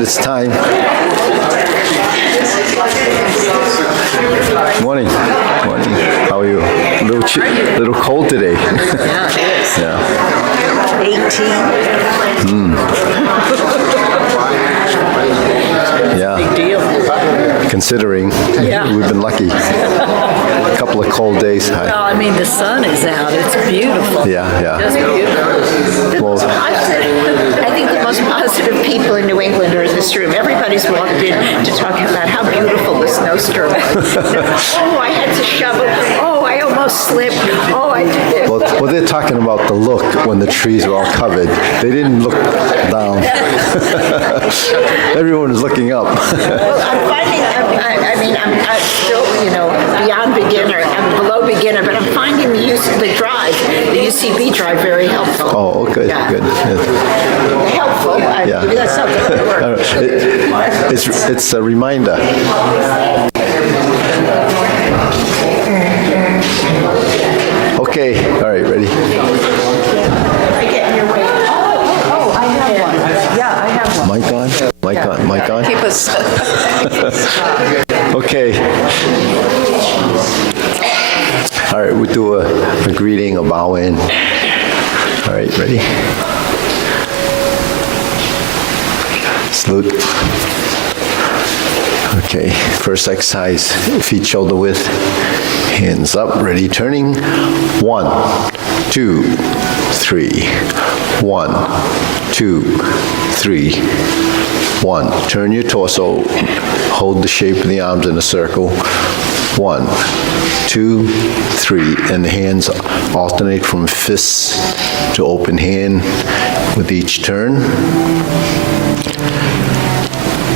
It's time. Morning. Morning. How are you? A little cold today. Yeah, it is. Yeah. 18. Yeah. Big deal. Considering Yeah. we've been lucky. A couple of cold days. Well, I mean, the sun is out. It's beautiful. Yeah. Just beautiful. Well, I think the most positive people in New England are in this room. Everybody's walked in to talk about how beautiful the snowstorm was. Oh, I had to shovel. Oh, I almost slipped. Oh, I did this. well, they're talking about the look when the trees are all covered. They didn't look down. Everyone is looking up. Well, I'm finding, I'm still, beyond beginner. I'm below beginner, but I'm finding the drive, the UCB drive, very helpful. Oh, good, Yeah. good. Helpful. Yeah. Maybe that's not the right word. It's a reminder. Okay, all right, ready? I get in your way. Oh, I have one. Yeah, I have one. Mic on. Keep us. Okay. All right, we'll do a greeting, a bow in. All right, ready? Salute. Okay, first exercise, feet shoulder width, hands up, ready, turning. 1, 2, 3. 1, 2, 3. 1. Turn your torso, hold the shape of the arms in a circle. 1, 2, 3, and the hands alternate from fists to open hand with each turn.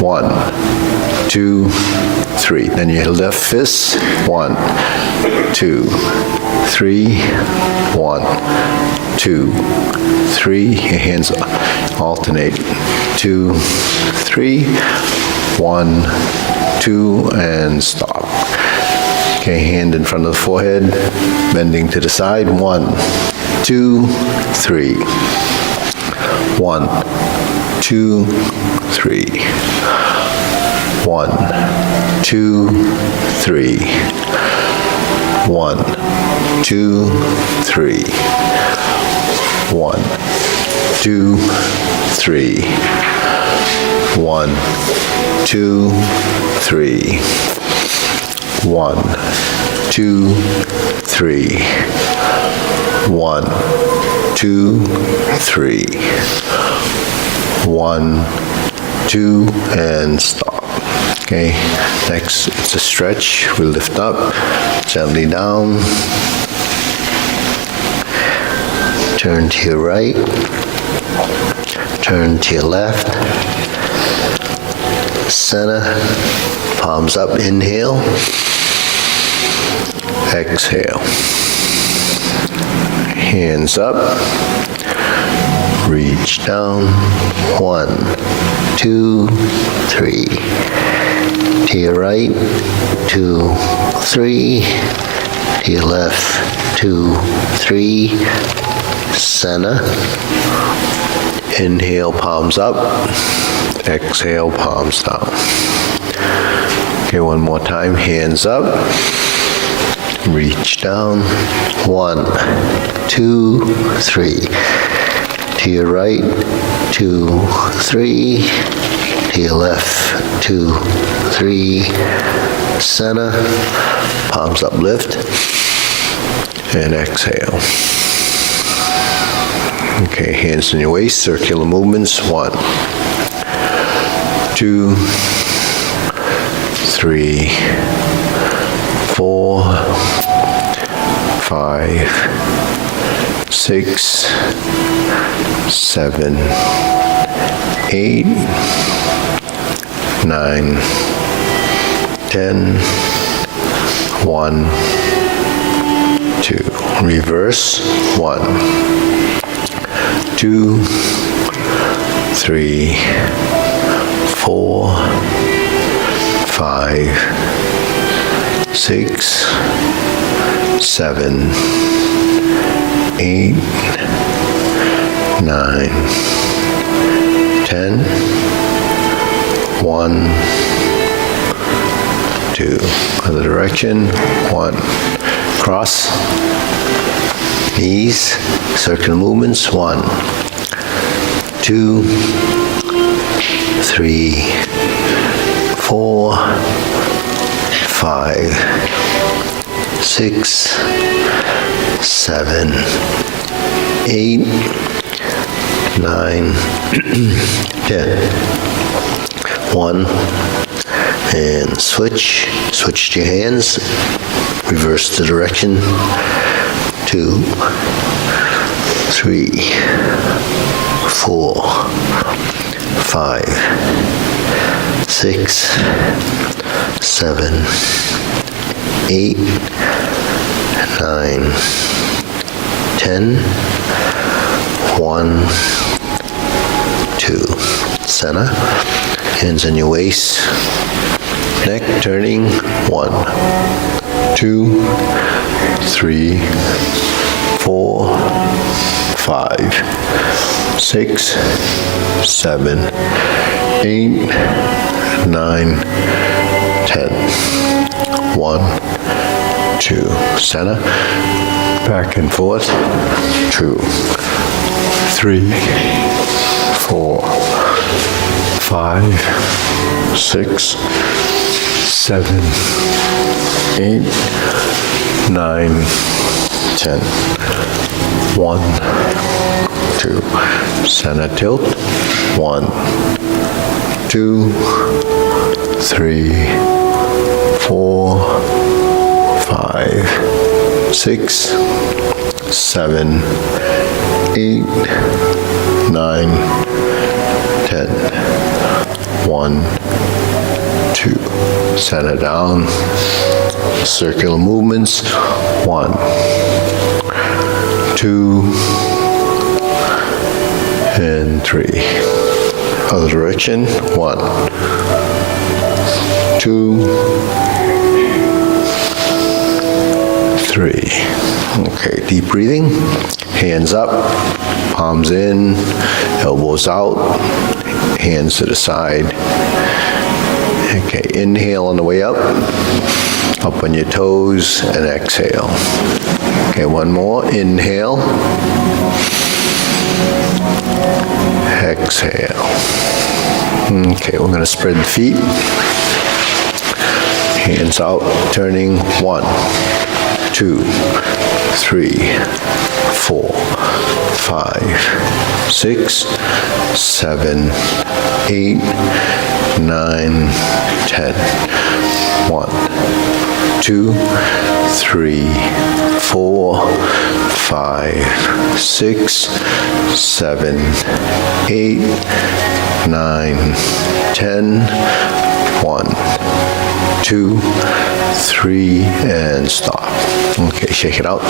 1, 2, 3. Then your left fist. 1, 2, 3. 1, 2, 3. Your hands alternate. 2, 3. 1, 2, and stop. Okay, hand in front of the forehead, bending to the side. 1, 2, 3. 1, 2, 3. 1, 2, 3. 1, 2, 3. 1, 2, 3. 1, 2, 3. 1, 2, 3. 1, 2, 3. 1, 2, and stop. Okay, next it's a stretch. We lift up, gently down. Turn to your right. Turn to your left. Center, palms up, inhale. Exhale. Hands up. Reach down. 1, 2, 3. To your right. 2, 3. To your left. 2, 3. Center. Inhale, palms up. Exhale, palms down. Okay, one more time. Hands up. Reach down. 1, 2, 3. To your right. 2, 3. To your left. 2, 3. Center. Palms up, lift. And exhale. Okay, hands in your waist, circular movements. 1, 2, 3, 4, 5, 6, 7, 8, 9, 10, 1, 2. Reverse. 1, 2, 3, 4, 5, 6, 7, 8, 9, 10, 1, 2. Other direction. 1. Cross. Knees. Circular movements. 1, 2, 3, 4, 5, 6, 7, 8, 9, 10. 1, and switch to your hands, reverse the direction. 2, 3, 4, 5, 6, 7, 8, 9, 10. 1, 2. Center. Hands on your waist. Neck turning. 1, 2, 3, 4, 5, 6, 7, 8, 9, 10. 1, 2. Center. Back and forth. 2, 3, 4, 5, 6, 7, 8, 9, 10. 1, 2. Center tilt. 1, 2, 3, 4, 5, 6, 7, 8, 9, 10. 1, 2. Center down. Circular movements. 1, 2, and 3. Other direction. 1, 2, 3. Okay, deep breathing. Hands up, palms in, elbows out, hands to the side. Okay, inhale on the way up on your toes, and exhale. Okay, one more. Inhale. Exhale. Okay, we're going to spread the feet. Hands out, turning. 1, 2, 3, 4, 5, 6, 7, 8, 9, 10. 1, 2, 3, 4, 5, 6, 7, 8, 9, 10. 1, 2, 3, and stop. Okay, shake it out.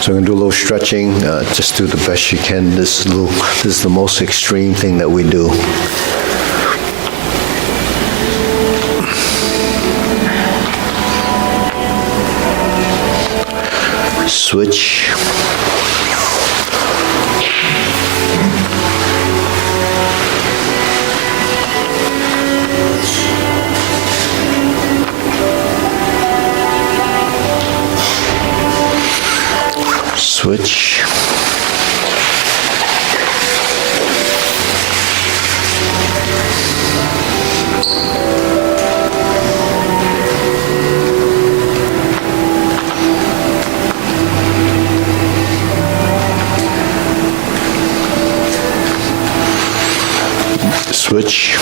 So we're going to do a little stretching. Just do the best you can. This is the most extreme thing that we do. Switch. Switch. Switch.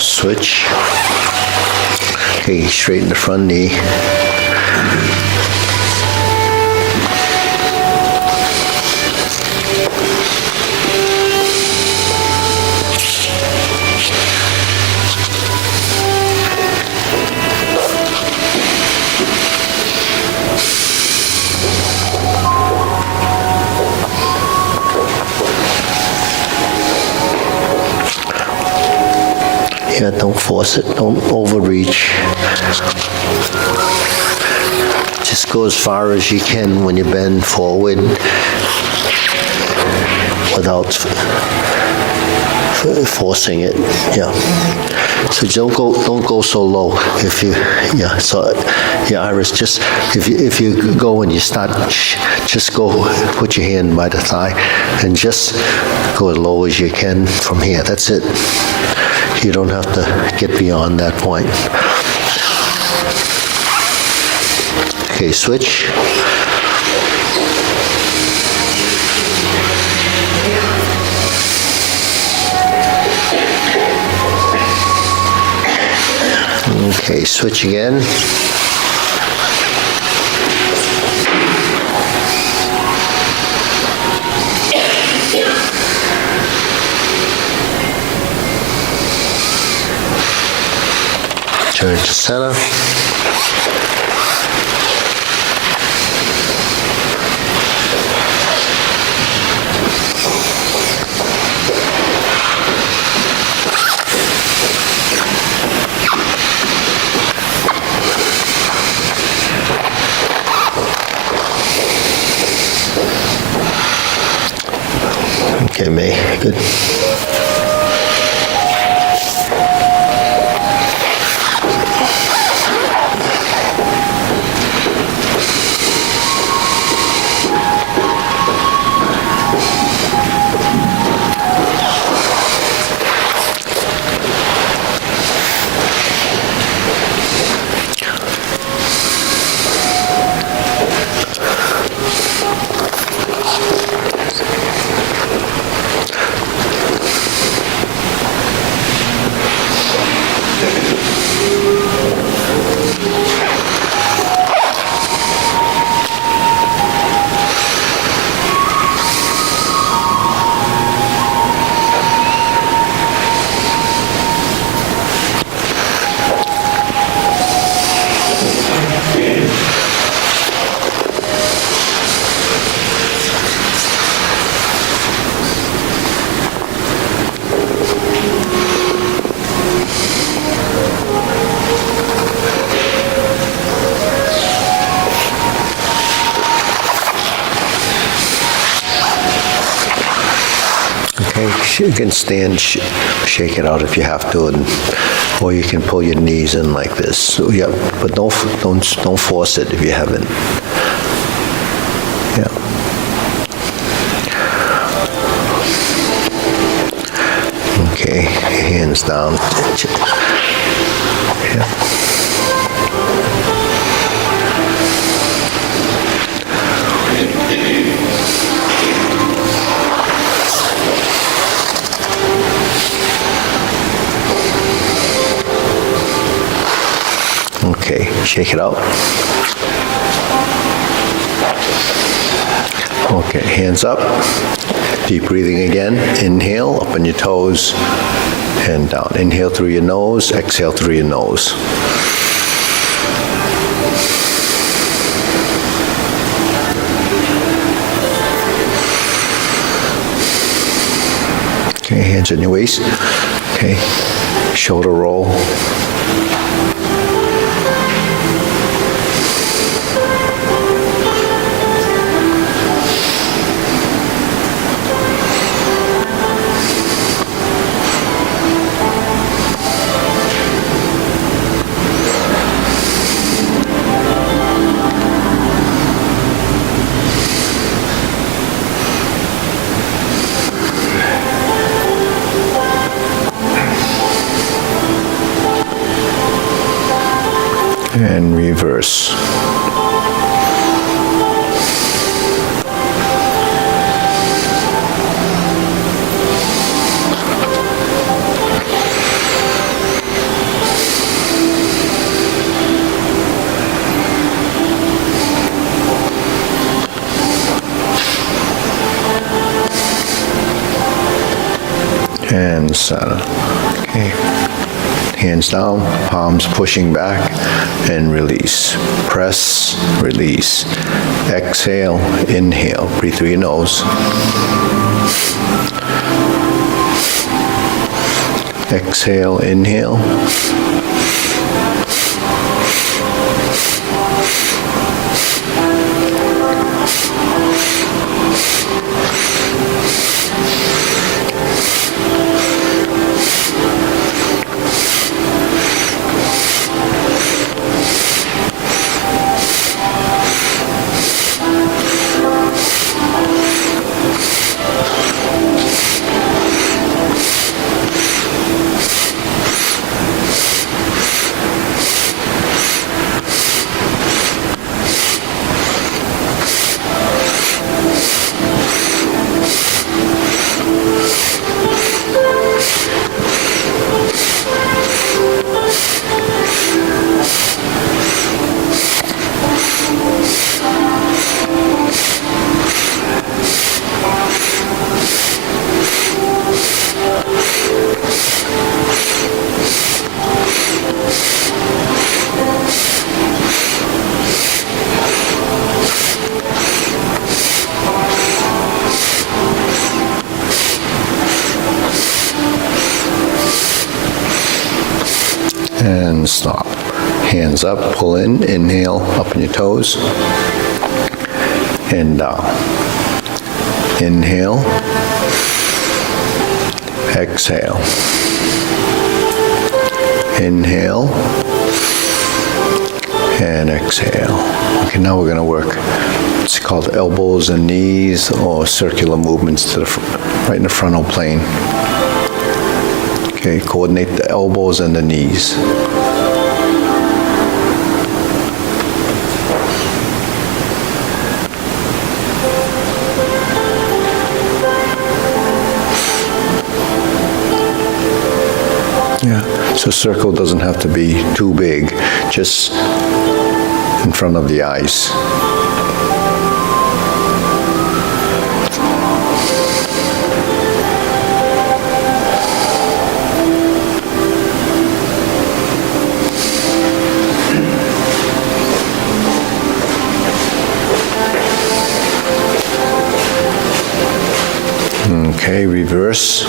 Switch. Okay, straighten the front knee. force it, don't overreach. Just go as far as you can when you bend forward without forcing it. Yeah. So don't go so low. If you so Iris, just if you go and you start, just go put your hand by the thigh and just go as low as you can from here. That's it. You don't have to get beyond that point. Okay, switch. Okay, switch again. Turn to center. Okay, May, good. You can stand, shake it out if you have to, or you can pull your knees in like this. So, yeah, but don't force it if you haven't. Yeah. Okay, hands down. Yeah. Okay, shake it out. Okay, hands up. Deep breathing again. Inhale, up on your toes and down. Inhale through your nose, exhale through your nose. Okay, hands on your waist. Okay, shoulder roll. And reverse. And center. Okay. Hands down, palms pushing back, and release. Press, release. Exhale, inhale. Breathe through your nose. Exhale, inhale. And stop. Hands up, pull in, inhale, up on your toes, and down. Inhale, exhale. Inhale, and exhale. Okay, now we're going to work, it's called elbows and knees, or circular movements to the right in the frontal plane. Okay, coordinate the elbows and the knees. Yeah, so circle doesn't have to be too big, just in front of the eyes. Okay, reverse.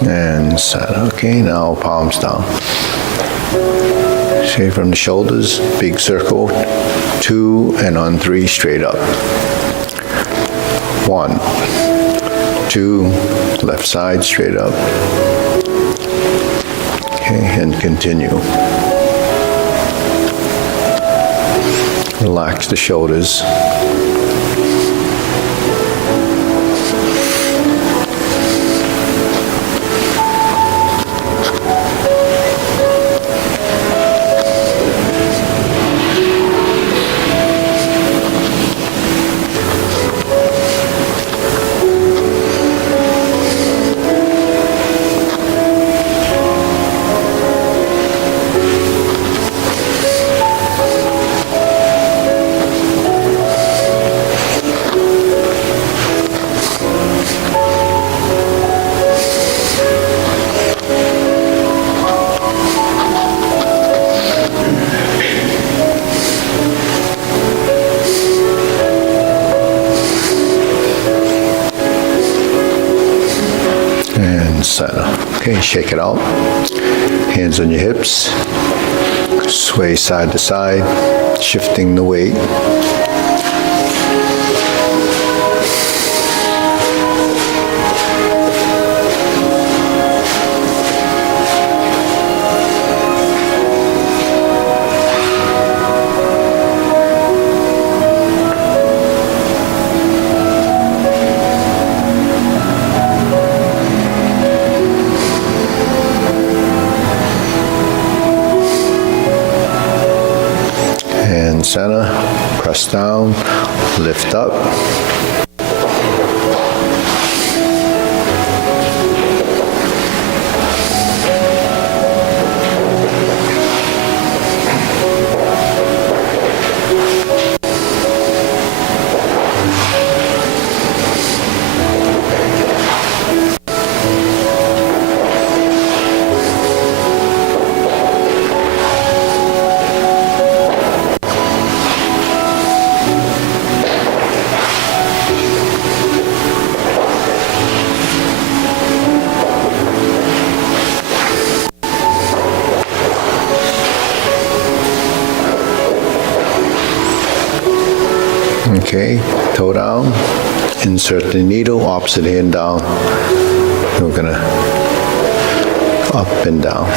And set. Okay, now palms down. Straight from the shoulders, big circle. 2, and on 3, straight up. 1, 2, left side, straight up. Okay, and continue. Relax the shoulders. And center. Okay, shake it out. Hands on your hips. Sway side to side, shifting the weight. Press down, lift up. Okay, toe down, insert the needle, opposite hand down. We're gonna up and down.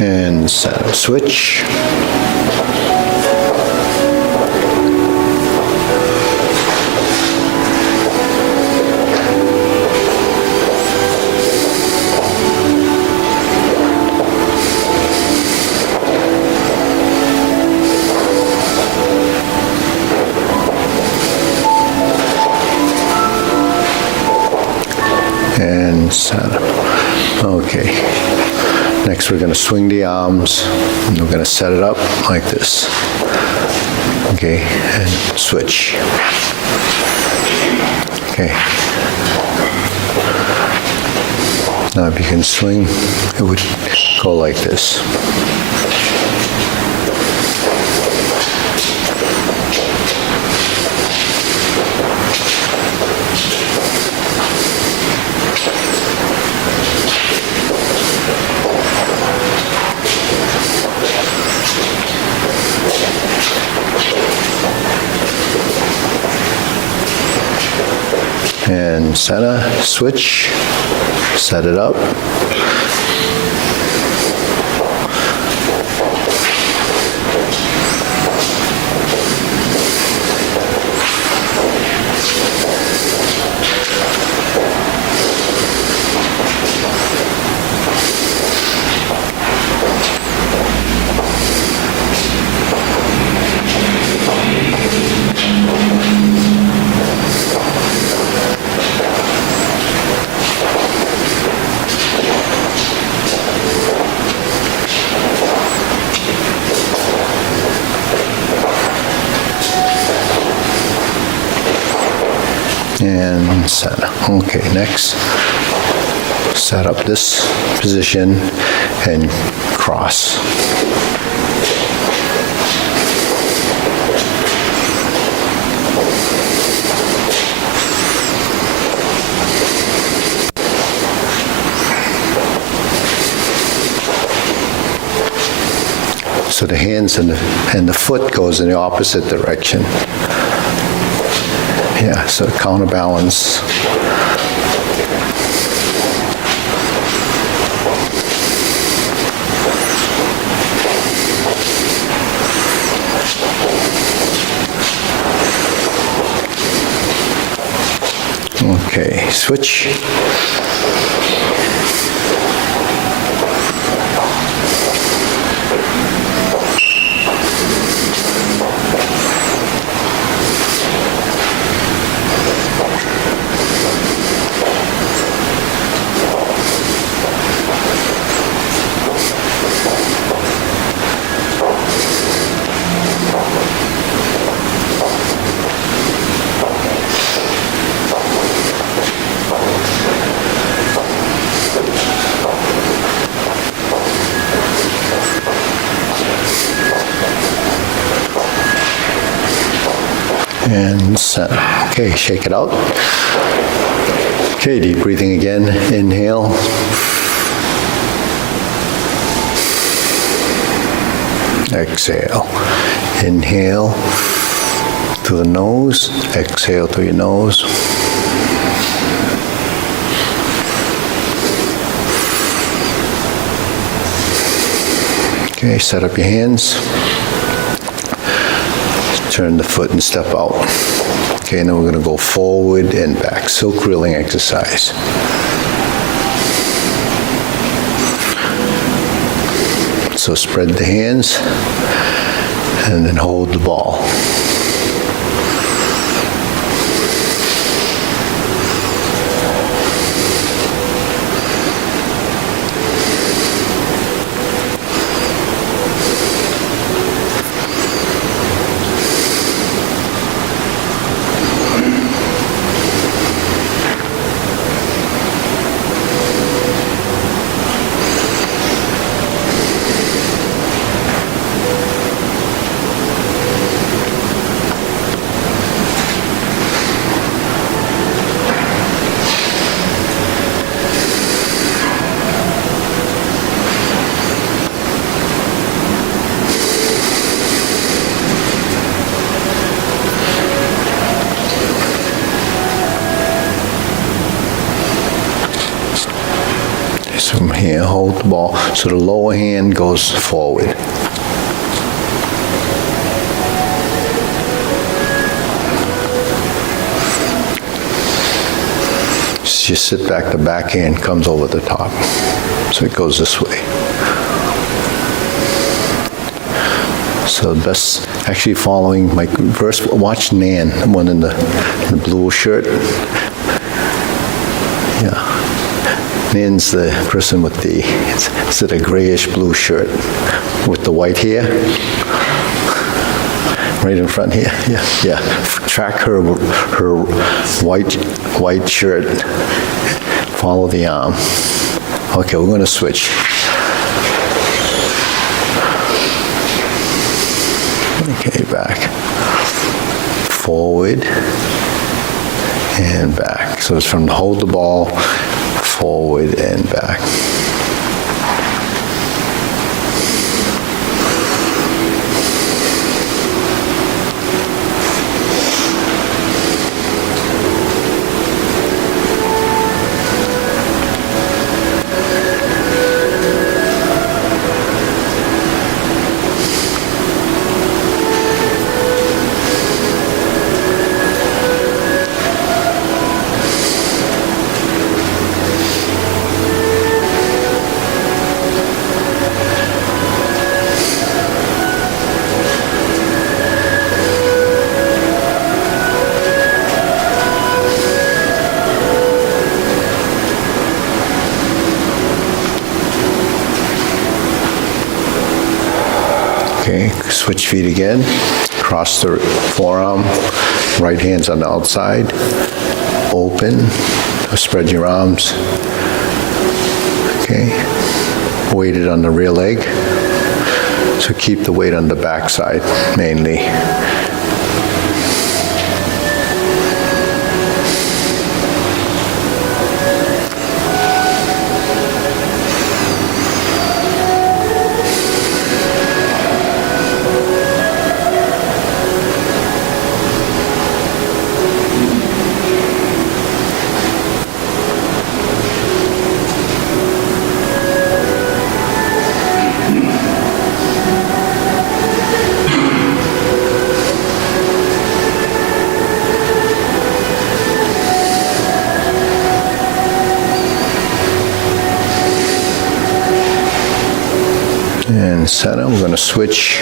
And center switch. And center. Okay. Next we're going to swing the arms and we're going to set it up like this. Okay, and switch. Okay. Now if you can swing, it would go like this. And center, switch, set it up. And center. Okay, next, set up this position and cross. So the hands and the foot goes in the opposite direction. Yeah, so counterbalance. Okay, switch. And center. Okay, shake it out. Okay, deep breathing again. Inhale. Exhale. Inhale through the nose. Exhale through your nose. Okay, set up your hands. turn the foot and step out. Okay, and then we're going to go forward and back. Silk reeling exercise. So spread the hands and then hold the ball. So from here, hold the ball. So the lower hand goes forward. Just sit back, the back hand comes over the top. So it goes this way. So best, actually following my verse, watch Nan, the one in the blue shirt. Yeah. Nan's the person with the, is it a grayish blue shirt with the white hair? Right in front here, yeah. Track her white shirt. Follow the arm. Okay, we're going to switch. Okay, back. Forward and back. So it's from hold the ball, forward and back. Okay, switch feet again. Cross the forearm. Right hand's on the outside. Open. Spread your arms. Okay. Weighted on the rear leg. So keep the weight on the back side mainly. And center, we're going to switch.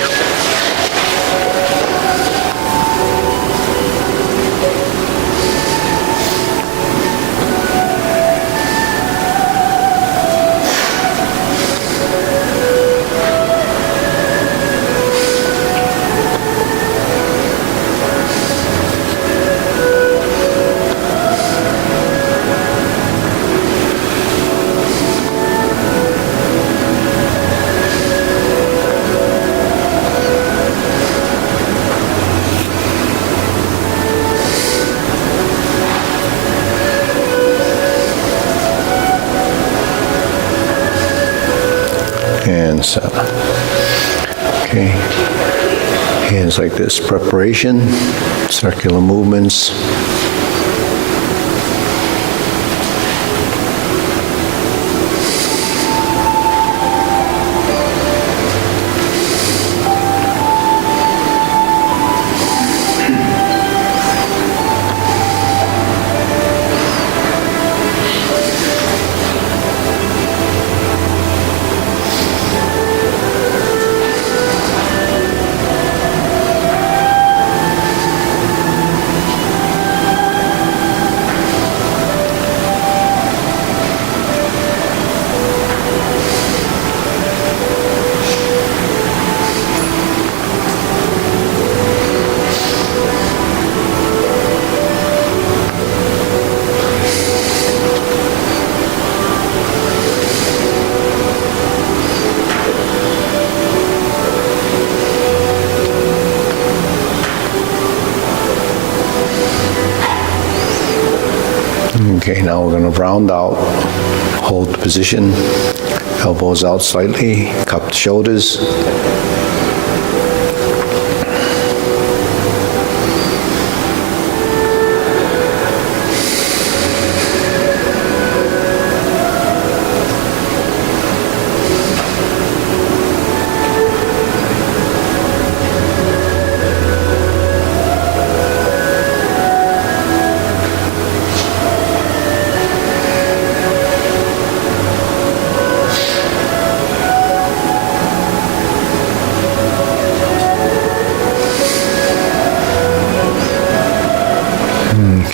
And center. Okay. Hands like this. Preparation. Circular movements. Okay, now we're going to round out, hold the position, elbows out slightly, cup the shoulders.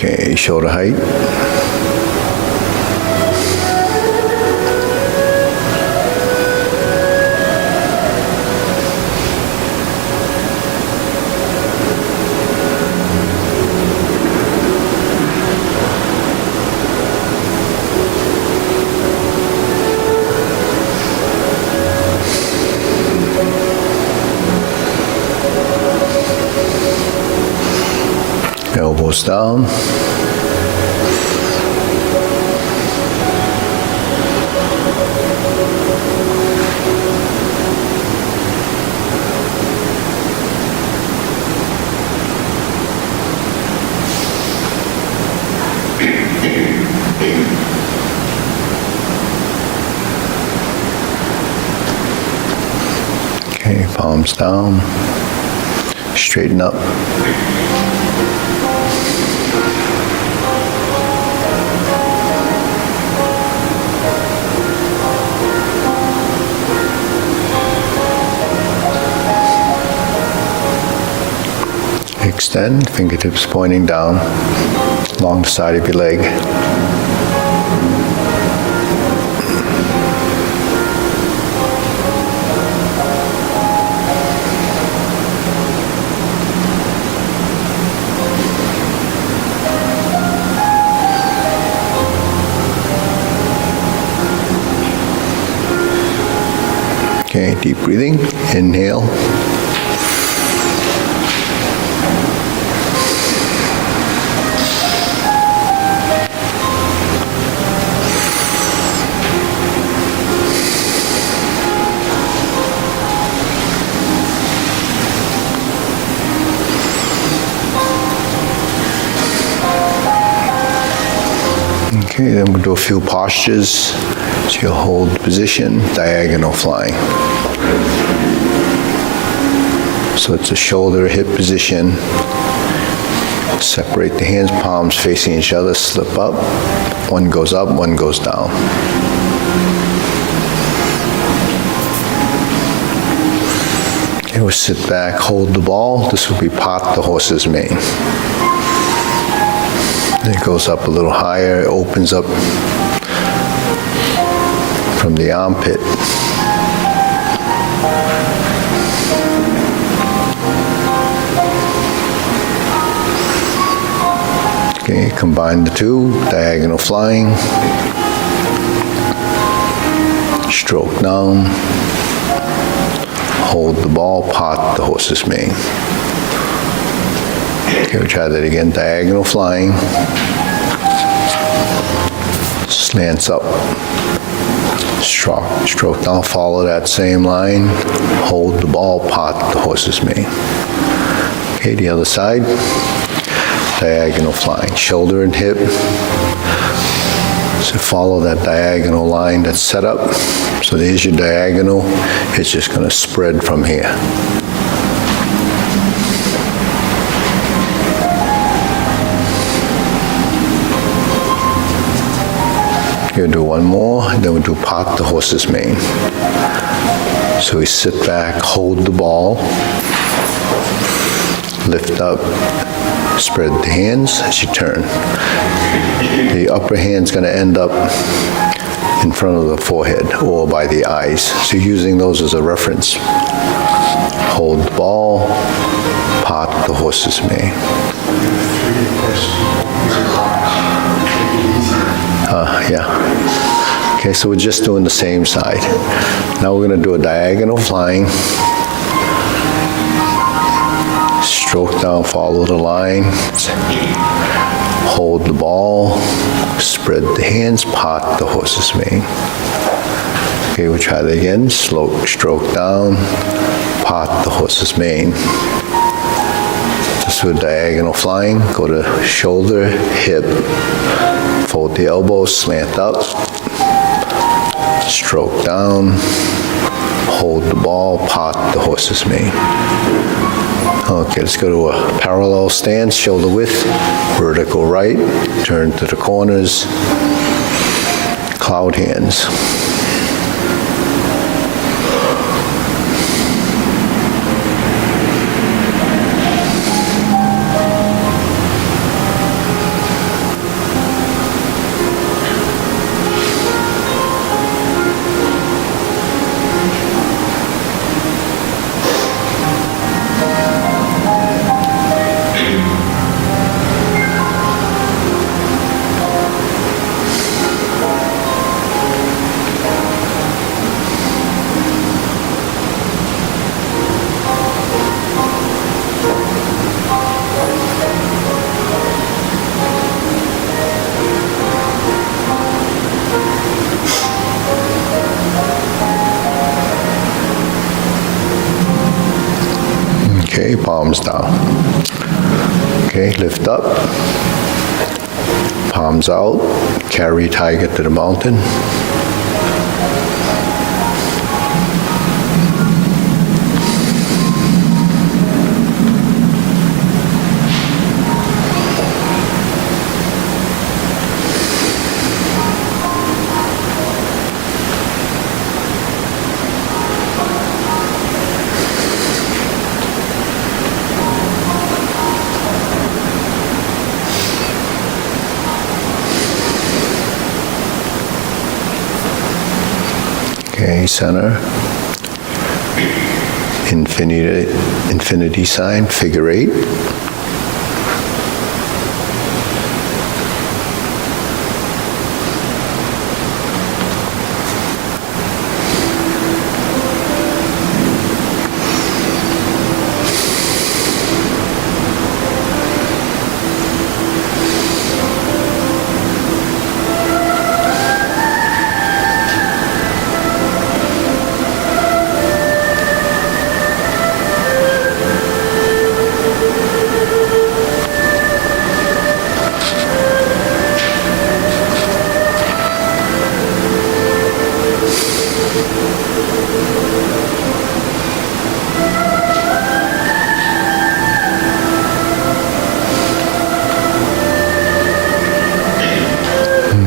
Okay, shoulder height. Elbows down. Okay, palms down. Straighten up. Extend, fingertips pointing down along the side of your leg. Okay, deep breathing, inhale. Okay, then we'll do a few postures. So you'll hold position, diagonal flying. So it's a shoulder, hip position. Separate the hands, palms facing each other, slip up. One goes up, one goes down. Okay, we'll sit back, hold the ball. This will be pot the horse's mane. It goes up a little higher, it opens up from the armpit. Okay, combine the two, diagonal flying, stroke down, hold the ball, pot the horse's mane. Okay, we'll try that again, diagonal flying, slants up, stroke down, follow that same line, hold the ball, pot the horse's mane. Okay, the other side, diagonal flying, shoulder and hip. So follow that diagonal line that's set up. So there's your diagonal, it's just going to spread from here. We'll do one more, and then we'll do pot the horse's mane. So we sit back, hold the ball, lift up, spread the hands as you turn. The upper hand's going to end up in front of the forehead or by the eyes. So using those as a reference. Hold the ball, pot the horse's mane. Yeah. Okay, so we're just doing the same side. Now we're going to do a diagonal flying. Stroke down, follow the line. Hold the ball, spread spread the hands, part the horse's mane. Okay, we'll try that again. Slow stroke down, part the horse's mane. Just with diagonal flying, go to shoulder, hip, fold the elbows, slant up, stroke down, hold the ball, part the horse's mane. Okay, let's go to a parallel stance, shoulder width, vertical right, turn to the corners, cloud hands. Okay, palms down. Okay, lift up. Palms out. Carry tiger to the mountain. Okay, center. Infinity sign, figure eight.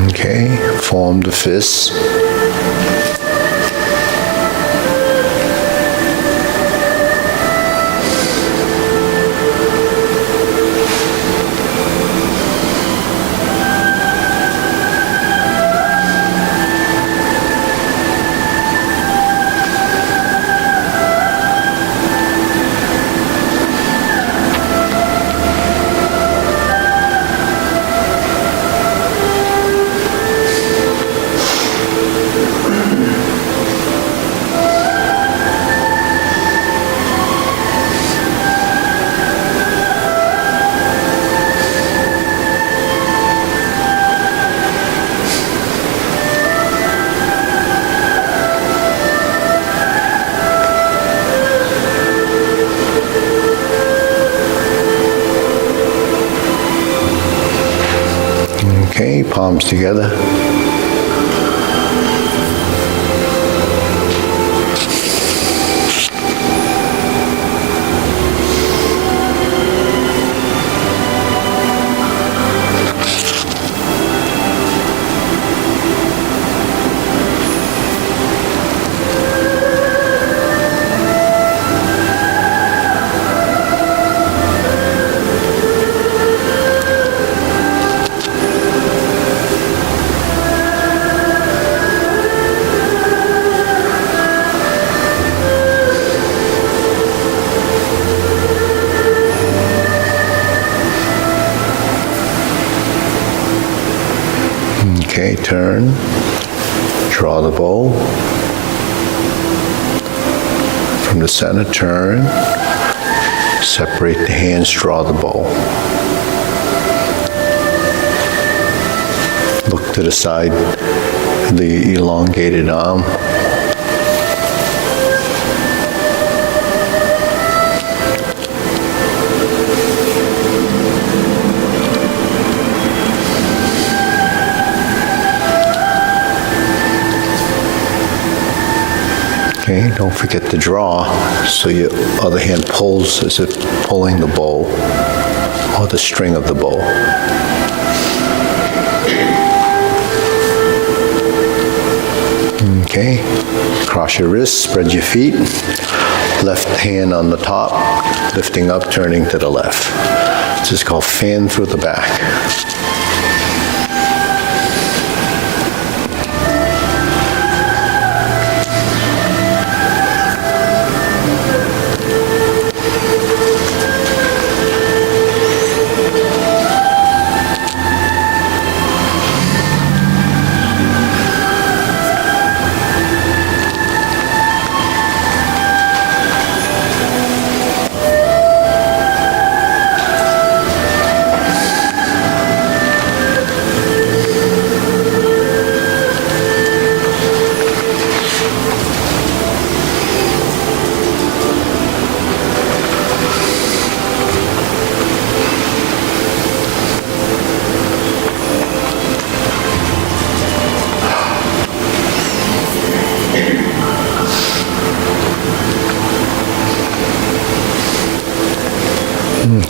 Okay, form the fists. Okay, palms together. Okay, turn, draw the bow. From the center, turn, separate the hands, draw the bow. Look to the side, the elongated arm. Okay, don't forget to draw, so your other hand pulls as if pulling the bow or the string of the bow. Okay, cross your wrists, spread your feet, left hand on the top, lifting up, turning to the left. This is called fan through the back.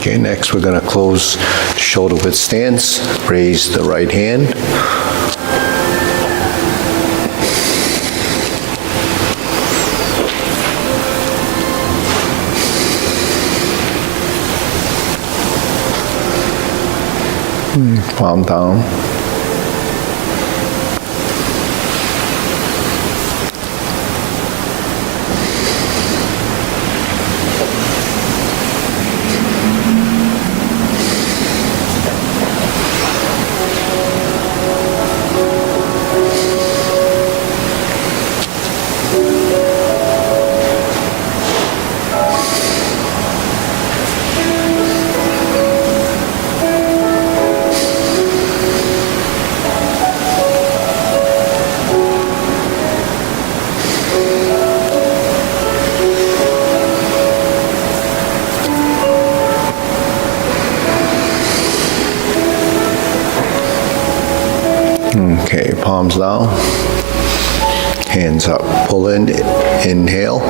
Okay, next we're going to close shoulder width stance, raise the right hand. Palm down. Okay, palms down, hands up, pull in, inhale.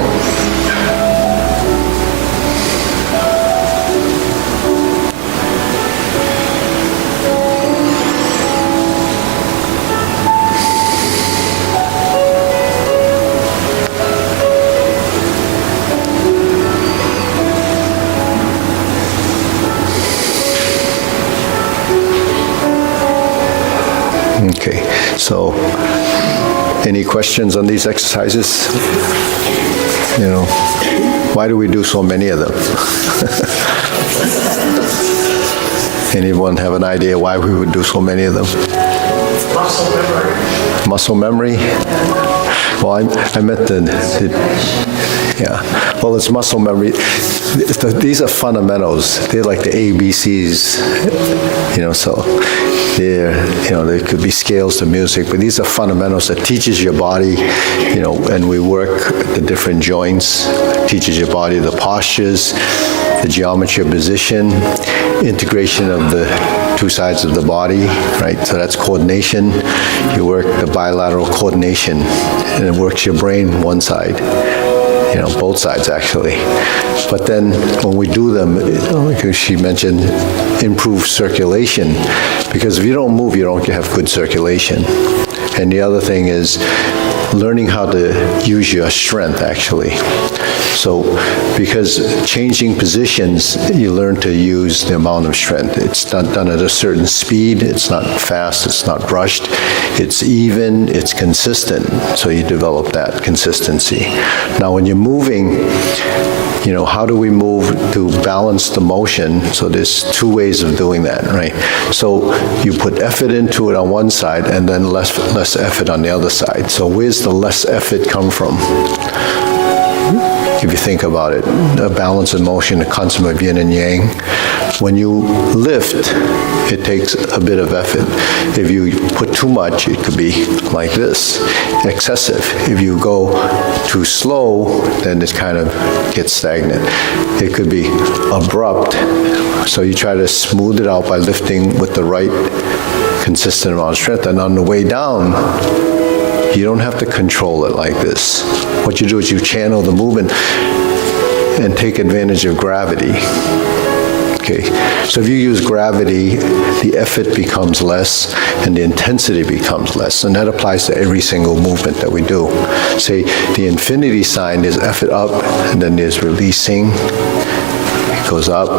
Okay, so any questions on these exercises? You know, why do we do so many of them? Anyone have an idea why we would do so many of them? Muscle memory. Muscle memory? Well, I meant yeah. Well, it's muscle memory. These are fundamentals. They're like the ABCs, you know, so there could be scales to music, but these are fundamentals that teaches your body, you know, and we work the different joints, teaches your body the postures, the geometry of position, integration of the two sides of the body, right? So that's coordination. You work the bilateral coordination, and it works your brain one side. You know, both sides actually. But then when we do them, like she mentioned, improve circulation, because if you don't move, you don't have good circulation. And the other thing is learning how to use your strength actually. So because changing positions, you learn to use the amount of strength. It's not done at a certain speed, it's not fast, it's not rushed, it's even, it's consistent, so you develop that consistency. Now when you're moving, you know, how do we move to balance the motion? So there's two ways of doing that, right? So you put effort into it on one side and then less effort on the other side. So where's the less effort come from? if you think about it, a balance in motion, a concept of yin and yang. When you lift, it takes a bit of effort. If you put too much, it could be like this, excessive. If you go too slow, then it kind of gets stagnant. It could be abrupt, so you try to smooth it out by lifting with the right consistent amount of strength. And on the way down, you don't have to control it like this. What you do is you channel the movement and take advantage of gravity. Okay, so if you use gravity, the effort becomes less and the intensity becomes less, and that applies to every single movement that we do. Say the infinity sign is effort up, and then there's releasing, it goes up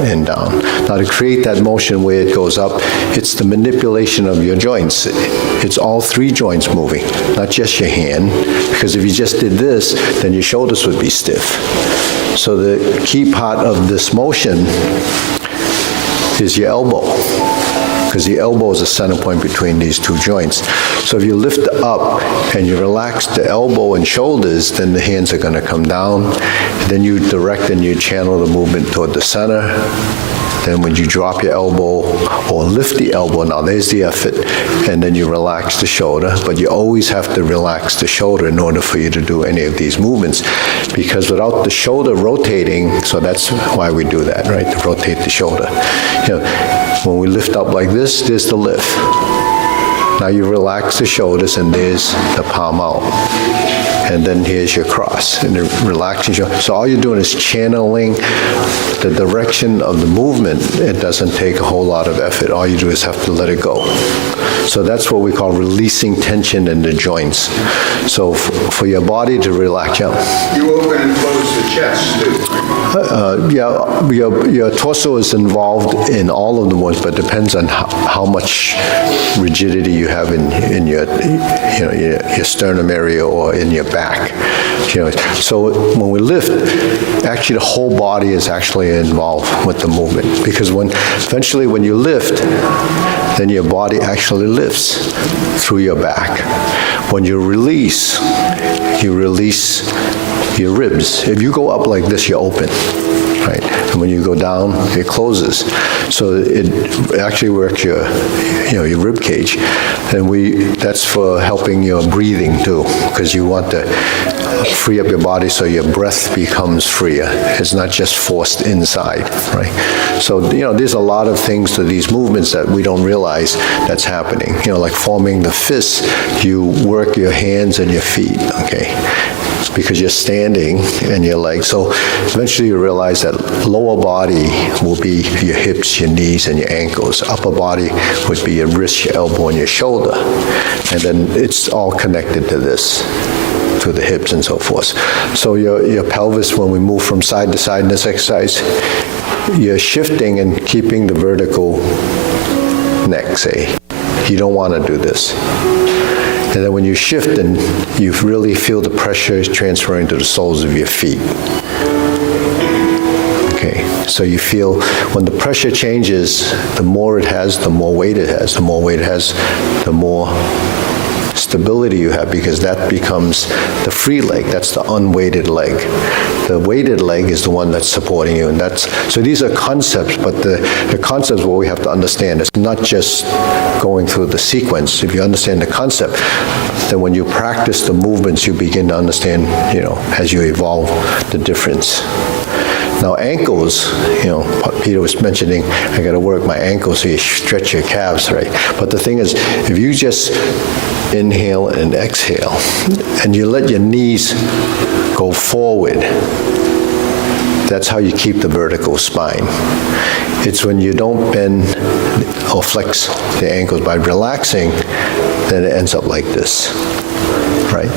and down. Now to create that motion where it goes up, it's the manipulation of your joints. It's all three joints moving, not just your hand, because if you just did this, then your shoulders would be stiff. So the key part of this motion is your elbow, because the elbow is the center point between these two joints. So if you lift up and you relax the elbow and shoulders, then the hands are going to come down. Then you direct and you channel the movement toward the center. Then when you drop your elbow or lift the elbow, now there's the effort, and then you relax the shoulder, but you always have to relax the shoulder in order for you to do any of these movements, because without the shoulder rotating, so that's why we do that, right, to rotate the shoulder. You know, when we lift up like this, there's the lift. Now you relax the shoulders, and there's the palm out. And then here's your cross, and relaxing. So all you're doing is channeling the direction of the movement. It doesn't take a whole lot of effort. All you do is have to let it go. So that's what we call releasing tension in the joints. So for your body to relax, yeah. You open and close the chest, too. Yeah, your torso is involved in all of the ones, but it depends on how much rigidity you have in your, your sternum area or in your back. So when we lift, actually the whole body is actually involved with the movement, because eventually when you lift, then your body actually lifts through your back. When you release your ribs. If you go up like this, you're open, right? And when you go down, it closes. So it actually works your rib cage. And that's for helping your breathing too, because you want to free up your body so your breath becomes freer. It's not just forced inside, right? So, there's a lot of things to these movements that we don't realize that's happening. Like forming the fists, you work your hands and your feet, okay? Because you're standing and your legs. So eventually you realize that lower body will be your hips, your knees, and your ankles. Upper body would be your wrist, your elbow, and your shoulder. And then it's all connected to this, to the hips and so forth. So your pelvis, when we move from side to side in this exercise, you're shifting and keeping the vertical neck, say. You don't want to do this. And then when you shift, and you really feel the pressure transferring to the soles of your feet. Okay, so you feel when the pressure changes, the more it has, the more weight it has. The more weight it has, the more stability you have, because that becomes the free leg. That's the unweighted leg. The weighted leg is the one that's supporting you, and so these are concepts, but the concepts what we have to understand. It's not just going through the sequence. If you understand the concept, then when you practice the movements, you begin to understand, as you evolve, the difference. Now ankles, Peter was mentioning, I got to work my ankles so you stretch your calves, right? But the thing is, if you just inhale and exhale, and you let your knees go forward, that's how you keep the vertical spine. It's when you don't bend or flex the ankles by relaxing, then it ends up like this, right?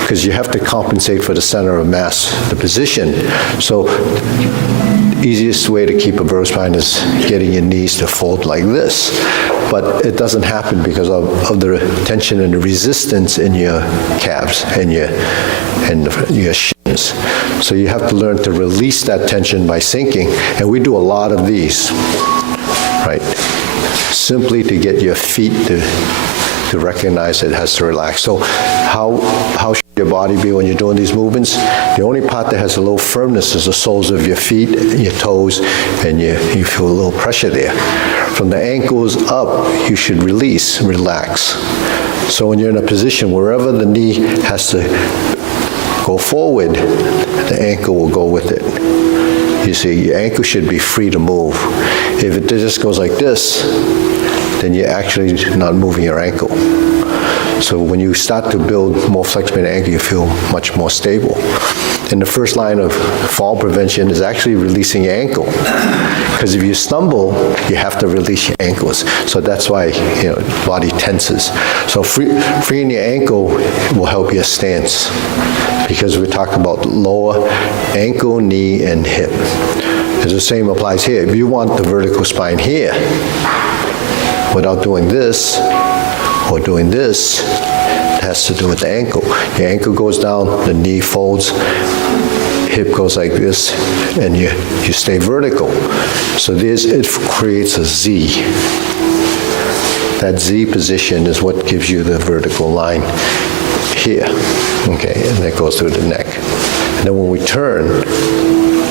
Because you have to compensate for the center of mass, the position. So easiest way to keep a vertical spine is getting your knees to fold like this. But it doesn't happen because of the tension and the resistance in your calves and your shins. So you have to learn to release that tension by sinking. And we do a lot of these, right? Simply to get your feet to recognize it has to relax. So how your body be when you're doing these movements. The only part that has a little firmness is the soles of your feet, your toes, and you feel a little pressure there. From the ankles up, you should release, relax. So when you're in a position wherever the knee has to go forward, the ankle will go with it. You see, your ankle should be free to move. If it just goes like this, then you're actually not moving your ankle. So when you start to build more flexibility in the ankle, you feel much more stable. And the first line of fall prevention is actually releasing your ankle. Because if you stumble, you have to release your ankles. So that's why, body tenses. So freeing your ankle will help your stance. Because we're talking about lower ankle, knee, and hip. The same applies here. If you want the vertical spine here, without doing this, or doing this, it has to do with the ankle. Your ankle goes down, the knee folds, hip goes like this, and you stay vertical. So it creates a Z. That Z position is what gives you the vertical line here, okay, and that goes through the neck. And then when we turn,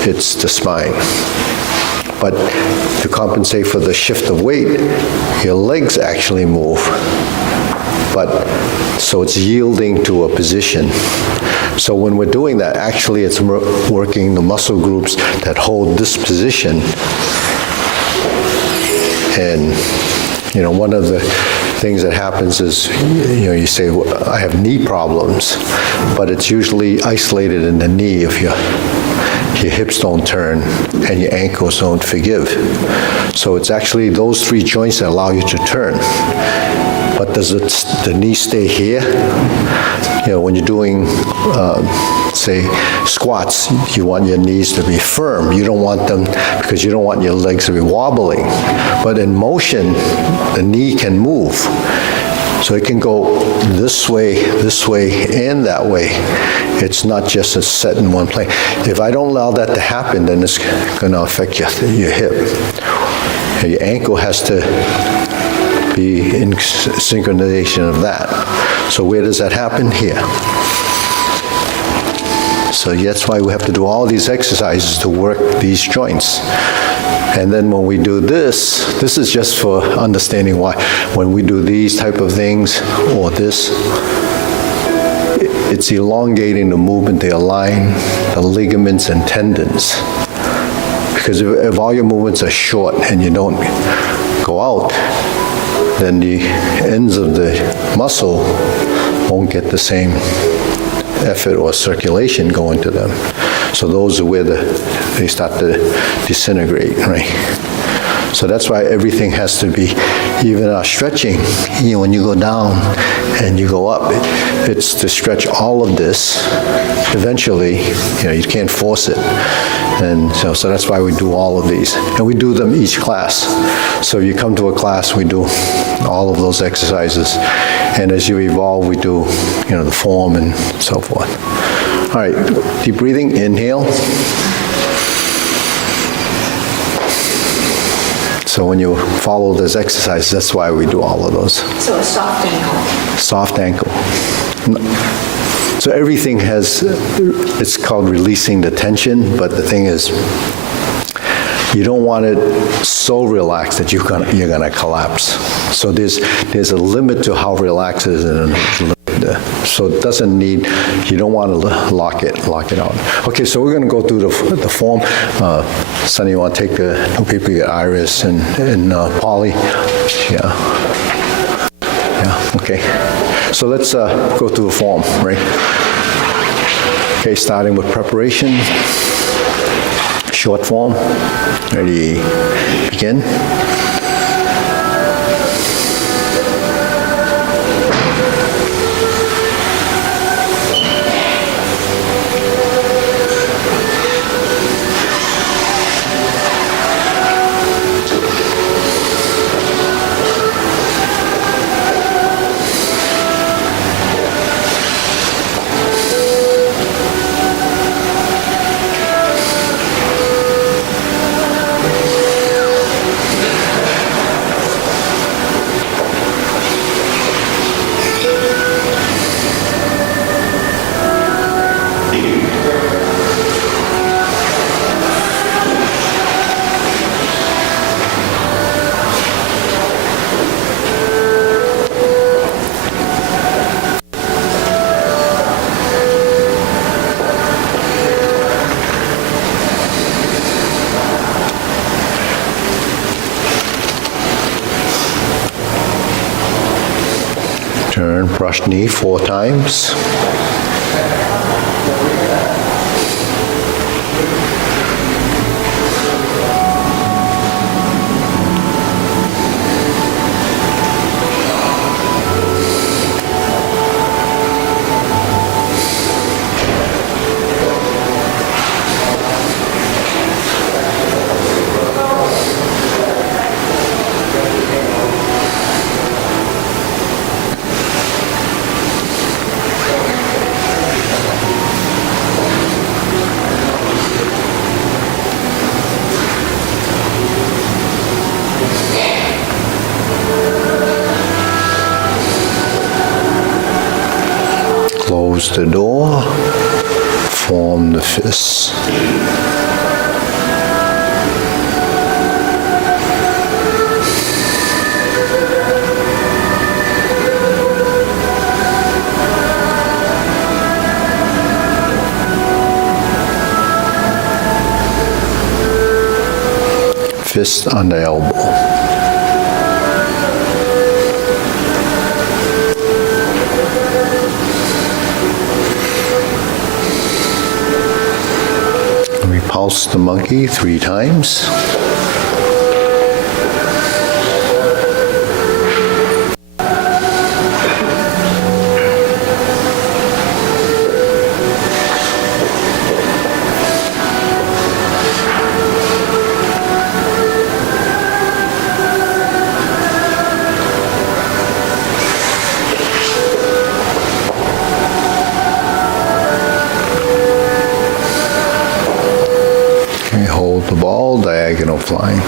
it's the spine. But to compensate for the shift of weight, your legs actually move. But so it's yielding to a position. So when we're doing that, actually it's working the muscle groups that hold this position. And one of the things that happens is, you say, well, I have knee problems, but it's usually isolated in the knee if your hips don't turn and your ankles don't forgive. So it's actually those three joints that allow you to turn. But does the knee stay here? When you're doing, say, squats, you want your knees to be firm. You don't want them, because you don't want your legs to be wobbling. But in motion, the knee can move. So it can go this way, and that way. It's not just set in one plane. If I don't allow that to happen, then it's going to affect your hip. Your ankle has to be in synchronization of that. So where does that happen? Here. So that's why we have to do all these exercises to work these joints. And then when we do this is just for understanding why when we do these type of things or this, it's elongating the movement, they align the ligaments and tendons. Because if all your movements are short and you don't go out, then the ends of the muscle won't get the same effort or circulation going to them. So those are where they start to disintegrate, right? So that's why everything has to be, even our stretching, when you go down and you go up, it's to stretch all of this. Eventually, you can't force it. And so that's why we do all of these. And we do them each class. So if you come to a class, we do all of those exercises. And as you evolve, we do, the form and so forth. All right, deep breathing, inhale. So when you follow this exercise, that's why we do all of those. So a soft ankle. Soft ankle. So everything it's called releasing the tension, but the thing is, you don't want it so relaxed that you're gonna collapse. So there's a limit to how relaxed it is, and so it doesn't need, you don't want to lock it out. Okay, so we're going to go through the form. Sonny, you want to take the paper, your Iris and Polly? Yeah, okay. So let's go through the form, right? Okay, starting with preparation. Short form. Ready, begin. Turn, brush knee 4 times. Close the door, form the fists. Fist on the elbow. Repulse the monkey 3 times. Okay, hold the ball, diagonal flying.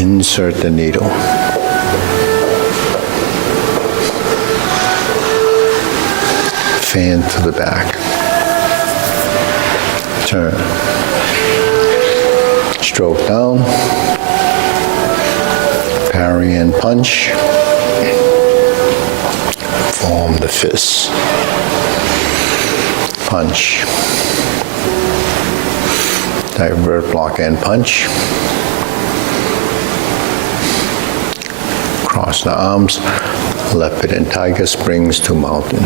Insert the needle. Fan to the back. Turn. Stroke down. Parry and punch. Form the fists. Punch. Divert, block, and punch. Cross the arms. Leopard and tiger springs to mountain.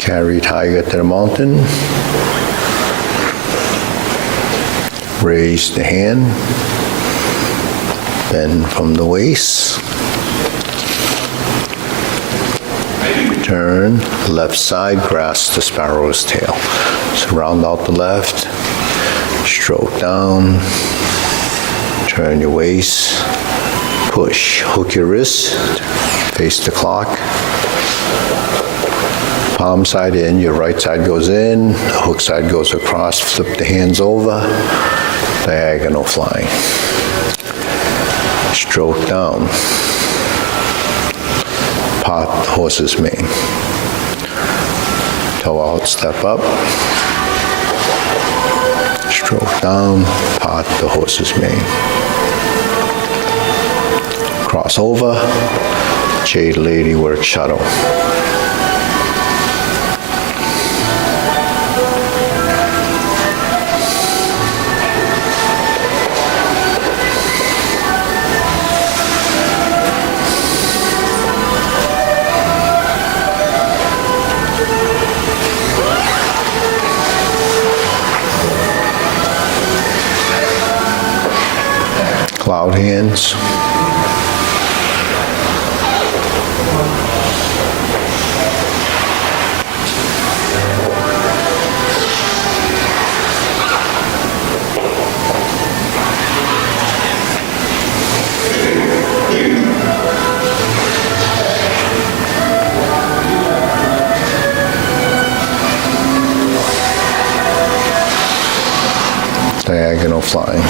Carry tiger to the mountain. Raise the hand. Bend from the waist. Turn, left side, grasp the sparrow's tail. So round out the left, stroke down, turn your waist, push, hook your wrist, face the clock. Palm side in, your right side goes in, hook side goes across, flip the hands over, diagonal flying. Stroke down. Part the horse's mane. Toe out, step up. Stroke down, part the horse's mane. Cross over, Jade Lady Work Shuttle. Cloud hands. Diagonal flying.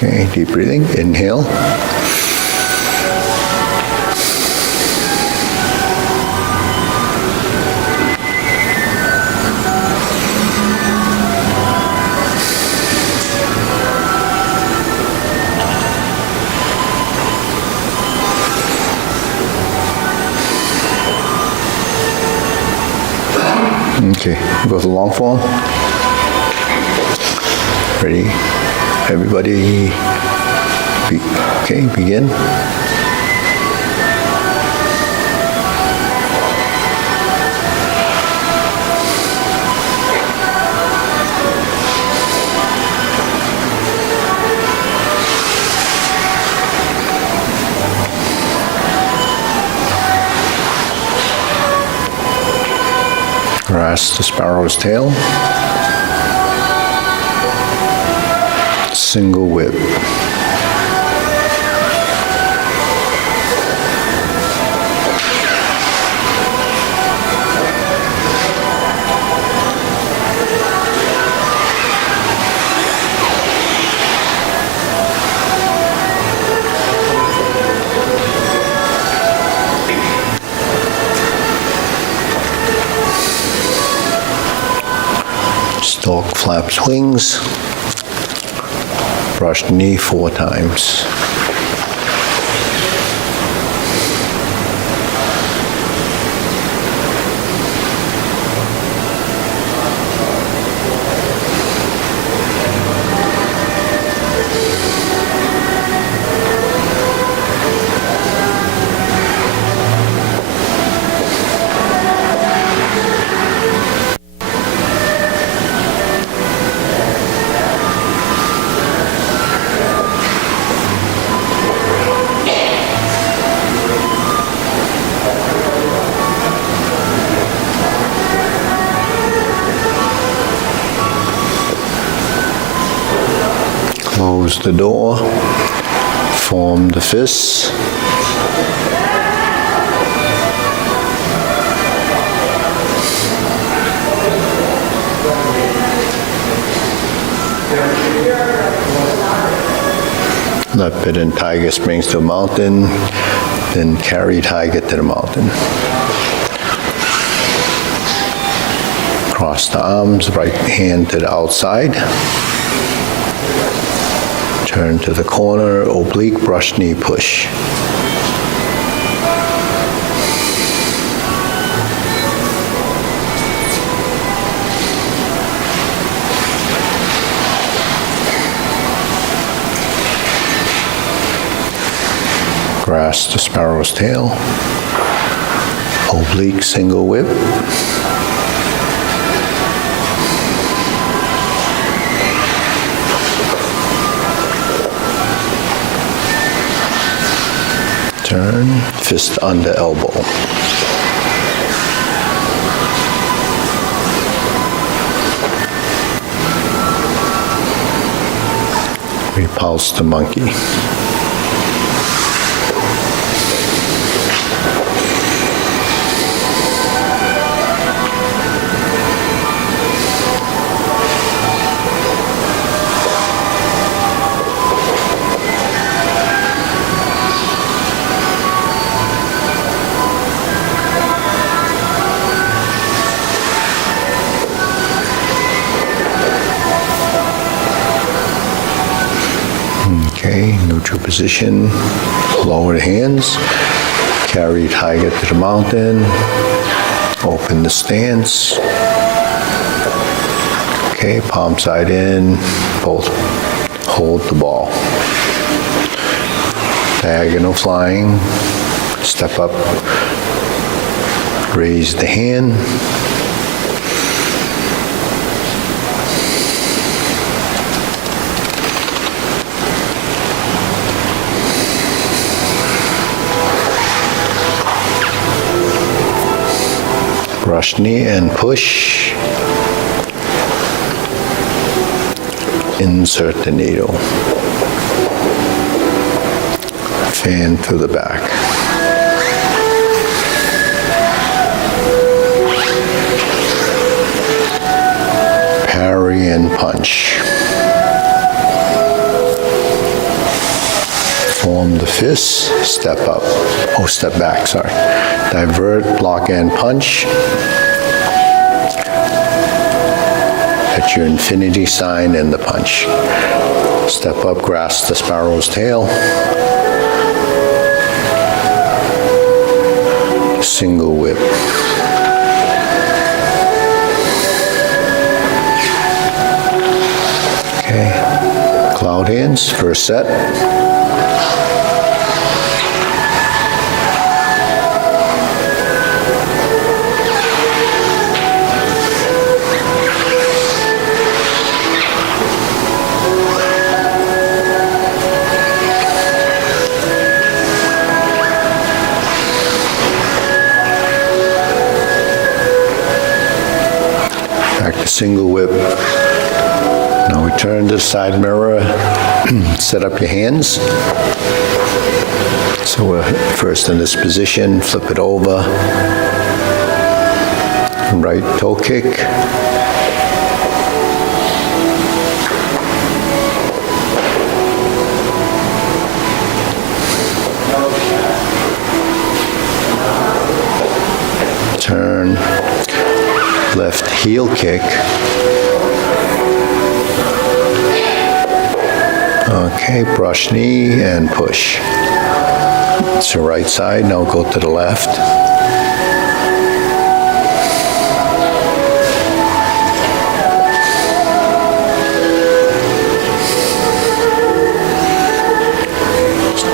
Okay, deep breathing, inhale. Okay, go to long form. Ready? Everybody, okay, begin. Grasp the sparrow's tail. Single whip. Stork flaps wings. Brush knee 4 times. Close the door, form the fists. Leopard and tiger springs to a mountain, then carry tiger to the mountain. Cross the arms, right hand to the outside. Turn to the corner, oblique, brush knee push. Grasp the sparrow's tail. Oblique, single whip. Turn, fist under elbow. Repulse the monkey. Okay, neutral position, lower the hands, carry tiger to the mountain, open the stance. Okay, palm side in, both hold the ball. Diagonal flying, step up, raise the hand. Brush knee and push. Insert the needle. Fan to the back. Parry and punch. Form the fist, step up. Oh, step back, sorry. Divert, block and punch. At your infinity sign in the punch. Step up, grasp the sparrow's tail. Single whip. both hands, first set. Back to single whip. Now we turn to the side mirror, set up your hands. So we're first in this position, flip it over. Right toe kick. Turn, left heel kick. Okay, brush knee and push. It's the right side, now go to the left.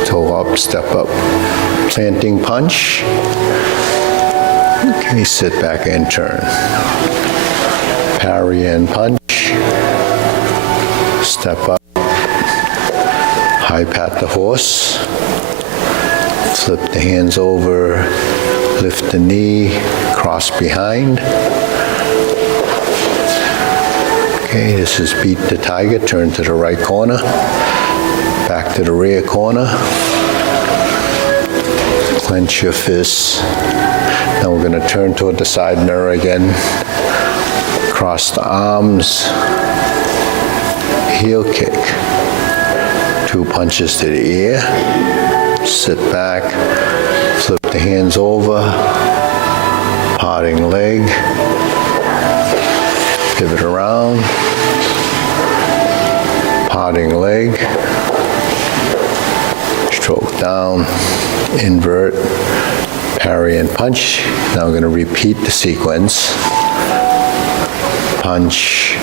Toe up, step up, planting punch. Okay, sit back and turn. Parry and punch. Step up. High pat the horse. Flip the hands over. Lift the knee. Cross behind. Okay, this is beat the tiger. Turn to the right corner. Back to the rear corner. Clench your fists. Now we're going to turn toward the side mirror again. Cross the arms. Heel kick. 2 punches to the ear. Sit back. Flip the hands over. Parting leg. Pivot around. Parting leg. Stroke down. Invert. Parry and punch. Now we're going to repeat the sequence. Punch.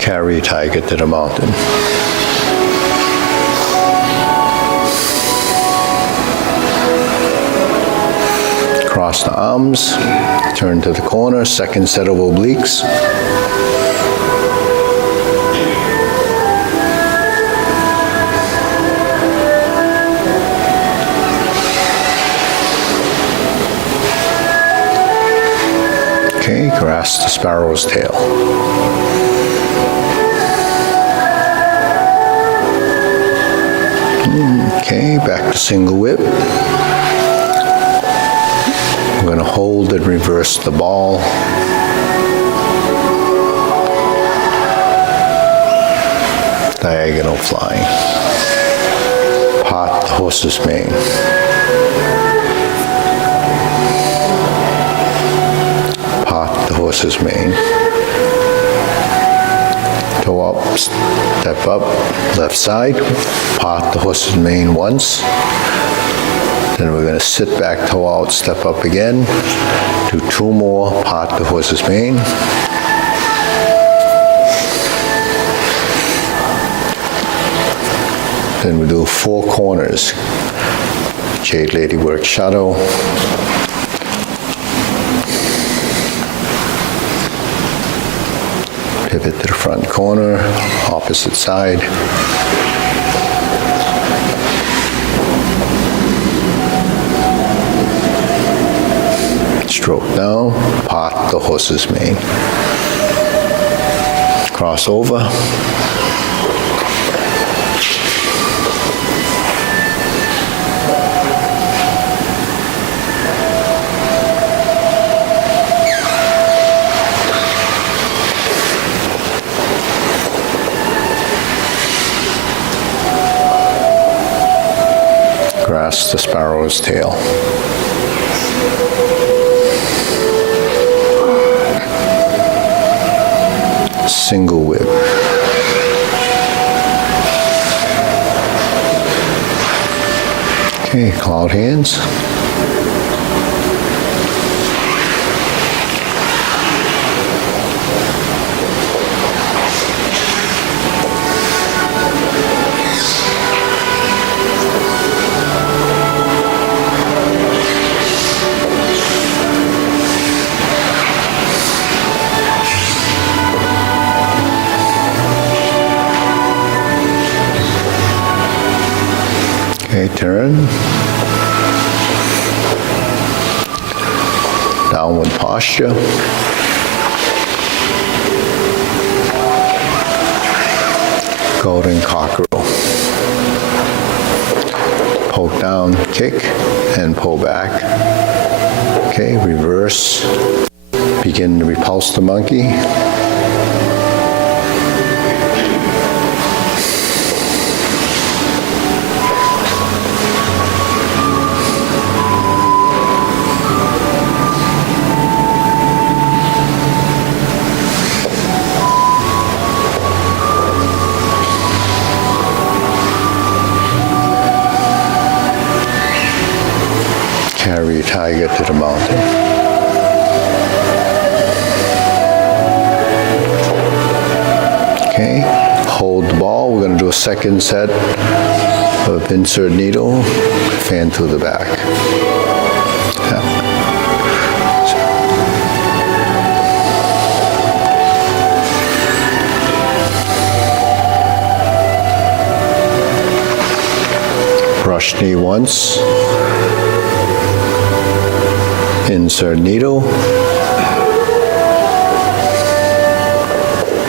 Carry tiger to the mountain. Cross the arms, turn to the corner, second set of obliques. Okay, grasp the sparrow's tail. Okay, back to single whip. We're going to hold and reverse the ball. Diagonal flying. Part the horse's mane. Part the horse's mane. Toe up, step up, left side. Part the horse's mane once. Then we're going to sit back, toe out, step up again. Do 2 more, part the horse's mane. Then we do 4 corners. Jade Lady work shadow. Pivot to the front corner, opposite side. Stroke down, part the horse's mane. Cross over. Grasp the sparrow's tail. Single whip. Okay, cloud hands. Okay, turn. Downward posture. Golden cockerel. Poke down, kick, and pull back. Okay, reverse. Begin to repulse the monkey. Carry your tiger to the mountain. Okay, hold the ball. We're going to do a second set of insert needle, fan through the back. Brush knee once. Insert needle,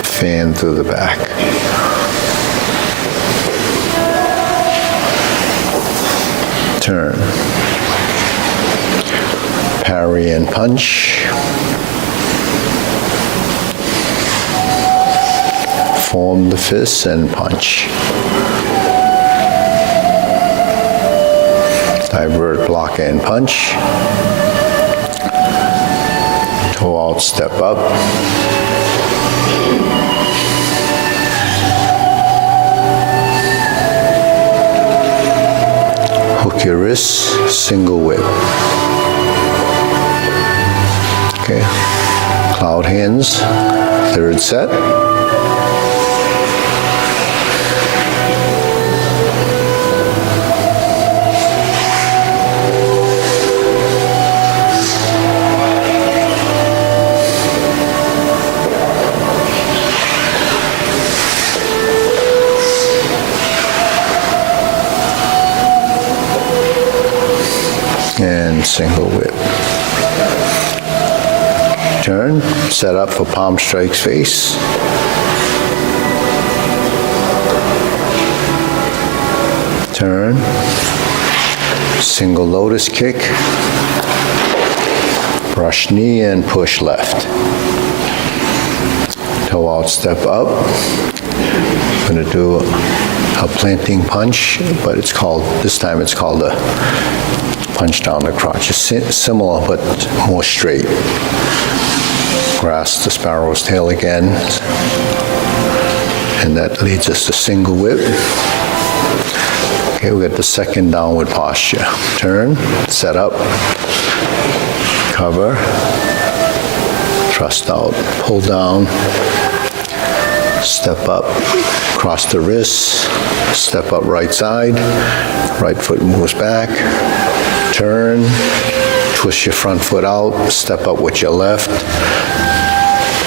fan through the back. Turn. Parry and punch. Form the fists and punch. Divert, block, and punch. Toe out, step up. Hook your wrists, single whip. Okay, cloud hands, third set. And single whip. Turn, set up for palm strikes face. Turn, single lotus kick. Brush knee and push left. Toe out, step up. I'm going to do a planting punch, but this time it's called a punch down the crotch. It's similar, but more straight. Grasp the sparrow's tail again. And that leads us to single whip. Okay, we got the second downward posture. Turn, set up, cover, thrust out, pull down, step up, cross the wrists, step up right side, right foot moves back, turn, twist your front foot out, step up with your left,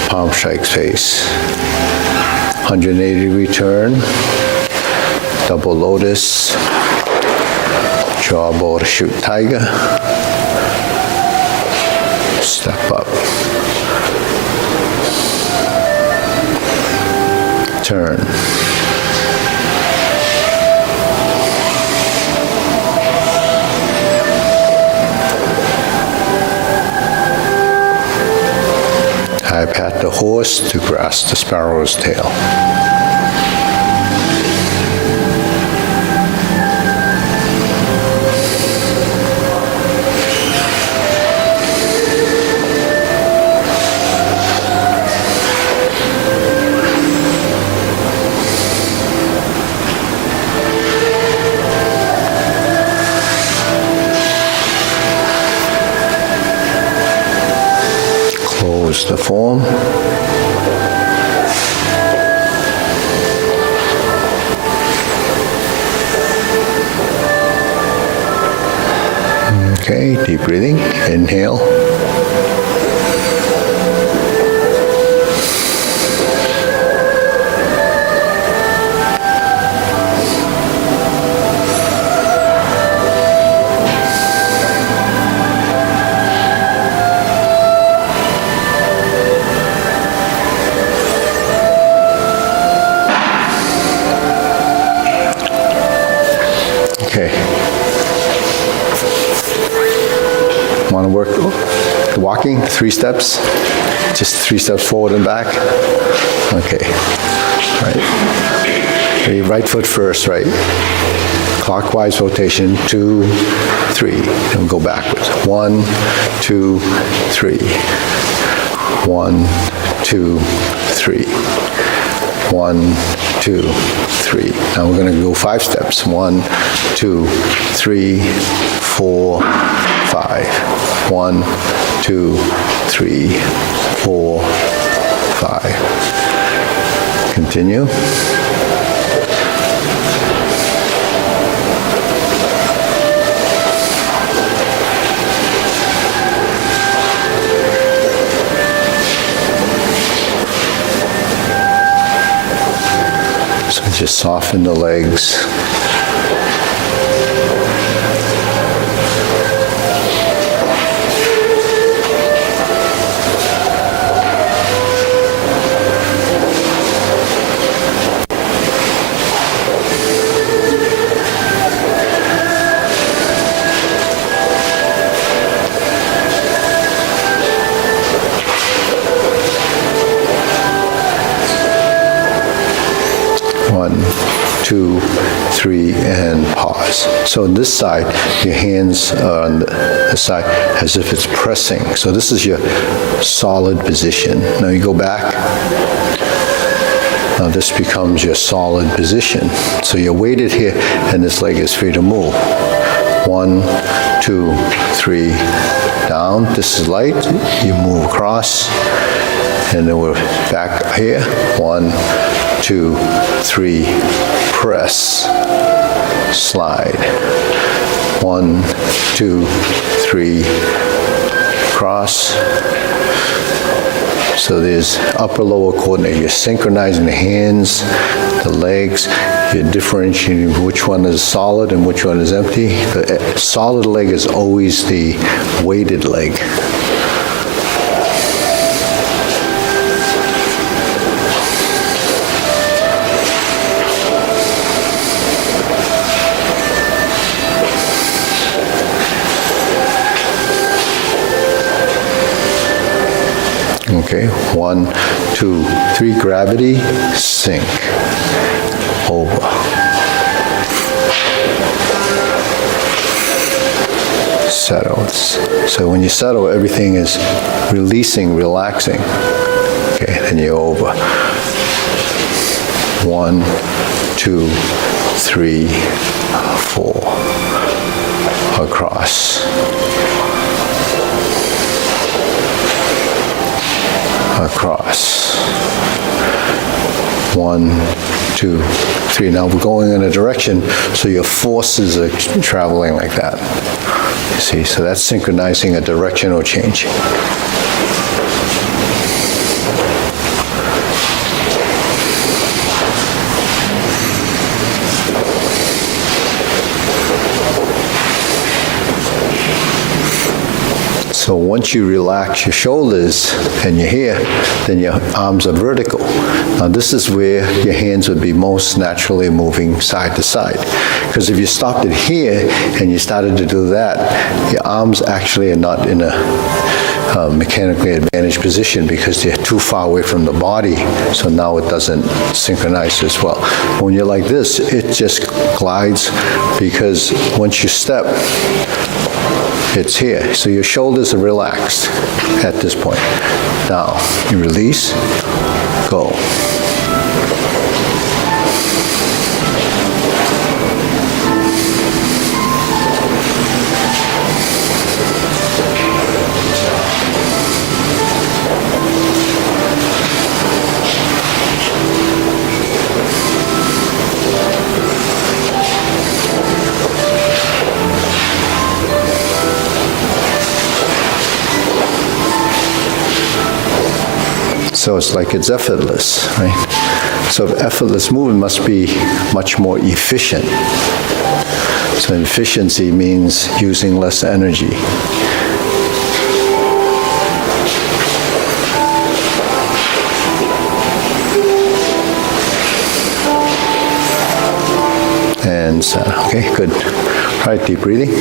palm strikes face. 180-degree turn, double lotus, draw bow to shoot tiger, step up, turn. I pat the horse to grasp the sparrow's tail. Adjust the form. Okay, deep breathing. Inhale. Okay. Want to work the walking, 3 steps? Just 3 steps forward and back? Okay. All right. Your right foot first, right? Clockwise rotation, 2, 3. And we'll go backwards. 1, 2, 3. 1, 2, 3. 1, 2, 3. Now we're going to go 5 steps. 1, 2, 3, 4, 5. 1, 2, 3, 4, 5. Continue. So just soften the legs. One, 2, 3, and pause. So on this side, your hands are on the side as if it's pressing. So this is your solid position. Now you go back. Now this becomes your solid position. So you're weighted here, and this leg is free to move. 1, 2, 3, down. This is light. You move across, and then we're back here. 1, 2, 3, press, slide. 1, 2, 3, cross. So there's upper lower coordinate. You're synchronizing the hands, the legs. You're differentiating which one is solid and which one is empty. The solid leg is always the weighted leg. Okay, 1, 2, 3, gravity, sink, over. Settle. So when you settle, everything is releasing, relaxing. Okay, then you're over. 1, 2, 3, 4. Across. Across. 1, 2, 3. Now we're going in a direction, so your forces are traveling like that. You see, so that's synchronizing a directional change. So once you relax your shoulders and your hair, then your arms are vertical. Now this is where your hands would be most naturally moving side to side. Because if you stopped it here and you started to do that, your arms actually are not in a mechanically advantaged position because they're too far away from the body, so now it doesn't synchronize as well. When you're like this, it just glides because once you step, it's here. So your shoulders are relaxed at this point. Now, you release, go. So it's like it's effortless, right? So effortless movement must be much more efficient. So efficiency means using less energy. And okay, good. All right, deep breathing.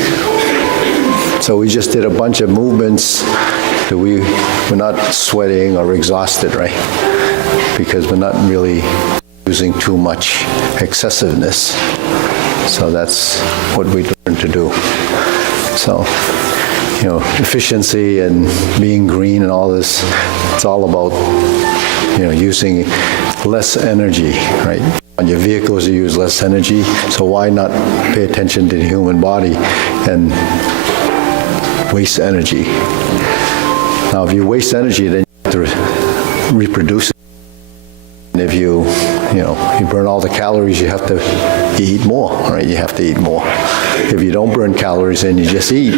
So we just did a bunch of movements that we're not sweating or exhausted, right? Because we're not really using too much excessiveness. So that's what we learn to do. So, you know, efficiency and being green and all this, it's all about, you know, using less energy, right? On your vehicles, you use less energy, so why not pay attention to the human body and waste energy? Now, if you waste energy, then you have to reproduce it. And if you burn all the calories, you eat more, right? You have to eat more. If you don't burn calories and you just eat,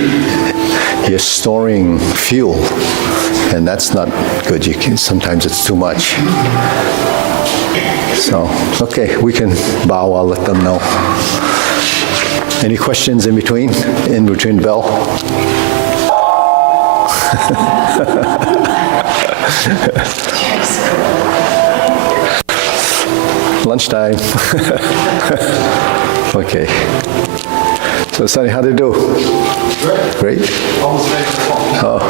you're storing fuel, and that's not good. Sometimes it's too much. So, okay, we can bow, I'll let them know. Any questions in between bell? Lunchtime. Okay. So, Sonny, how'd it do? Great. Oh.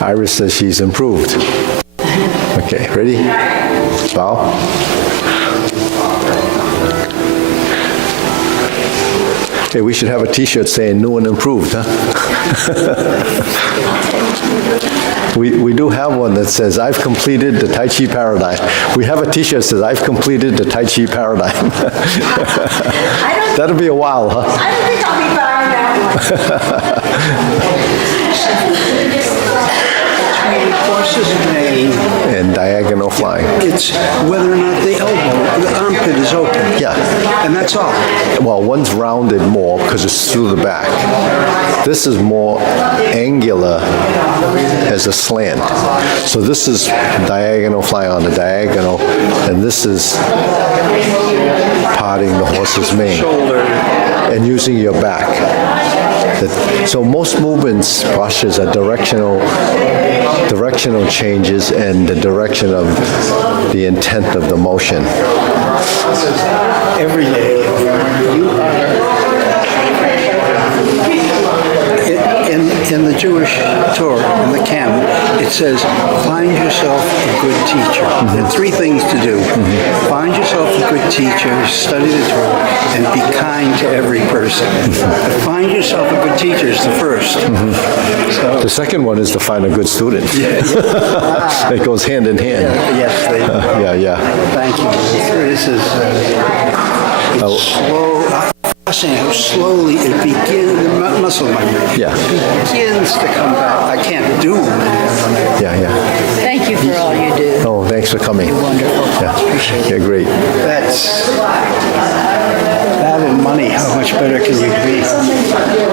Iris says she's improved. Okay, ready? Bow. Hey, we should have a t-shirt saying new and improved, huh? We do have one that says, I've completed the Tai Chi Paradigm. We have a t-shirt that says, I've completed the Tai Chi Paradigm. That'll be a while, huh? I don't think I'll be buying that Courses made, And diagonal flying. it's whether or not the armpit is open. Yeah. And that's all. Well, one's rounded more because it's through the back. This is more angular as a slant. So this is diagonal fly on the diagonal, and this is parting the horse's mane. Shoulder. And using your back. So most movements, postures are directional changes and the direction of the intent of the motion. Every day. You are in the Jewish Torah, in the canon, it says, find yourself a good teacher. There are three things to do. Find yourself a good teacher, study the Torah, and be kind to every person. But find yourself a good teacher is the first. So, The second one is to find a good student. It goes hand in hand. yes, they Yeah. Thank you. This is it's slow. I'm saying how slowly it begins, the muscle memory Yeah. begins to come back. I can't do it. Yeah. Thank you for all you do. Oh, thanks for coming. Wonderful. Yeah, great. That's that and money. How much better can you be?